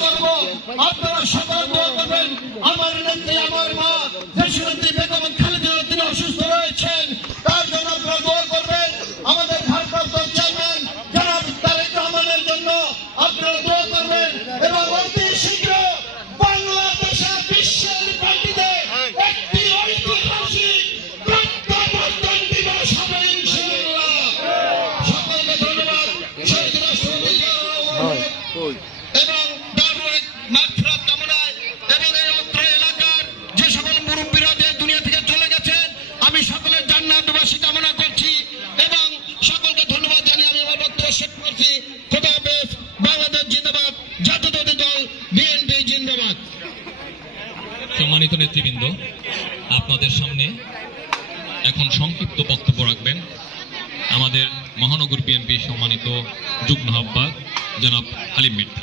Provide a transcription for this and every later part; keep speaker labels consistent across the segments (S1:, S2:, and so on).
S1: করব। আপনারা সকল দোয়া করবেন। আমার নেত্রী আমার মা দেশনেত্রী
S2: সম্মানিত নেতৃবৃন্দ, আপনাদের সামনে এখন সংক্ষিপ্ত বক্তব্য রাখবেন আমাদের মহানগর বিএনপি সম্মানিত যুগ্ম আহ্বায়ক জনাব হালিম মির্জা।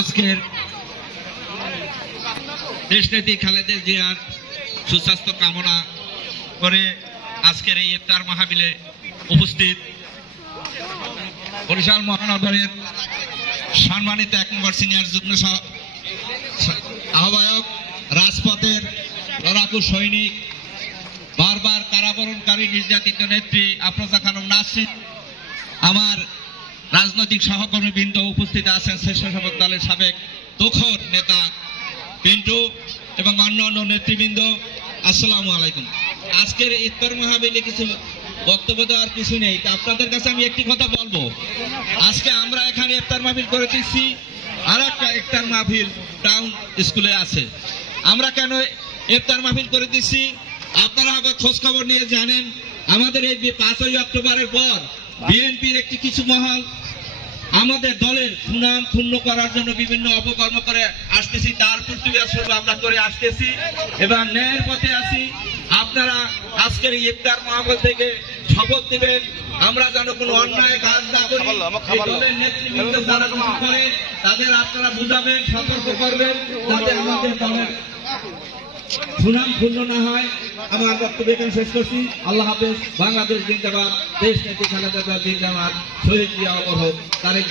S3: আজকের দেশনেত্রী খালেদা জিয়ার সুস্বাস্থ্য কামনা করে আজকের এই ইফতার মাহফিলে উপস্থিত বরিশাল মহানগরের সম্মানিত এক নম্বর সিনিয়র যুগ্ম আহ্বায়ক, রাজপথের লড়াকু সৈনিক, বারবার কারাবরণকারী নির্যাতিত নেত্রী আফরোজা খানম নাসরিন, আমার রাজনৈতিক সহকর্মী বৃন্দ উপস্থিত আছেন শ্রেষ্ঠ স্বেচ্ছাসেবক দলের সাবেক তখর নেতা পিন্টু এবং অন্য অন্য নেতৃবৃন্দ। আসসালামু আলাইকুম। আজকের ইফতার মাহাবিলে কিছু বক্তব্য দেওয়ার কিছু নেই। তা আপনাদের কাছে আমি একটি কথা বলব। আজকে আমরা এখানে ইফতার মাহফিল করেছি। আর একটা ইফতার মাহফিল টাউন স্কুলে আছে। আমরা কেন ইফতার মাহফিল করে দিচ্ছি আপনারা আবার খোঁজ খবর নিয়ে জানেন, আমাদের এই পাঁচই অক্টোবরের পর বিএনপির একটি কিছু মহল আমাদের দলের সুনাম ক্ষুণ্ণ করার জন্য বিভিন্ন অপকর্ম করে আসতেছি। তার প্রতিবাদ আমরা করে আসতেছি। এবং ন্যায়ের পথে আছি। আপনারা আজকের এই ইফতার মহাবল থেকে শপথ নেবেন। আমরা যেন কোনো অন্যায় কাজ না করি। দলের নেতৃবৃন্দ যারা করে তাদের আপনারা বুঝাবেন সতর্ক করবেন যাতে আমাদের দলের সুনাম ক্ষুণ্ণ না হয়। আমার বক্তব্য এখানে শেষ করছি। আল্লাহ হাফেজ বাংলাদেশ জিন্দাবাদ দেশ নেত্রী খালেদা জিন্দাবাদ শহীদ জিয়া অমর হোক তারেক